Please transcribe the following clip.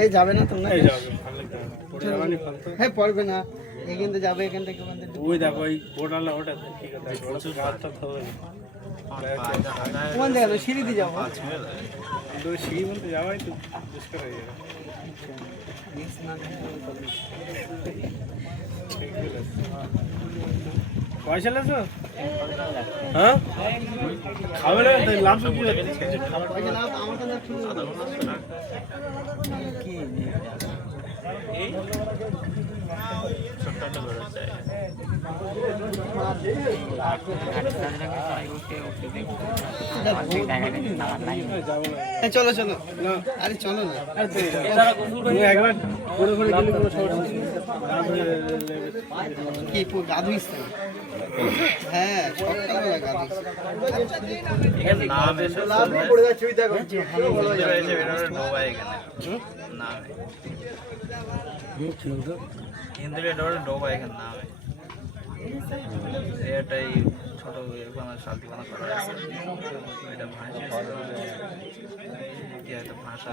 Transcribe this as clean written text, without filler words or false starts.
এই যাবে না তোমরা? এই যাবে, ভালো লাগবে না। পড়ে যাবে না ফালতু। হ্যাঁ পড়বে না, এখান থেকে যাবে, এখান থেকে ওখান থেকে। ওই দেখো ওই বোর্ডালা ওটা কি কথা বড় তো গাছটা ধরে কোন জায়গা সিঁড়ি দিয়ে যাবো? তো সিঁড়ি বলতে যাওয়াই তো মুশকিল হয়ে যাবে। পয়সা লাগছো? হ্যাঁ খাবে না তাই লাভ কি হচ্ছে? পয়সা না আমার কাছে কি চলো চলো না, আরে চলো না, একবার করে করে গেলে কোনো সমস্যা নেই। কি গাধু ইচ্ছে? হ্যাঁ সকালবেলা গাধু এটাই ছোট শান্তি বানা করা আছে এটা ভাষা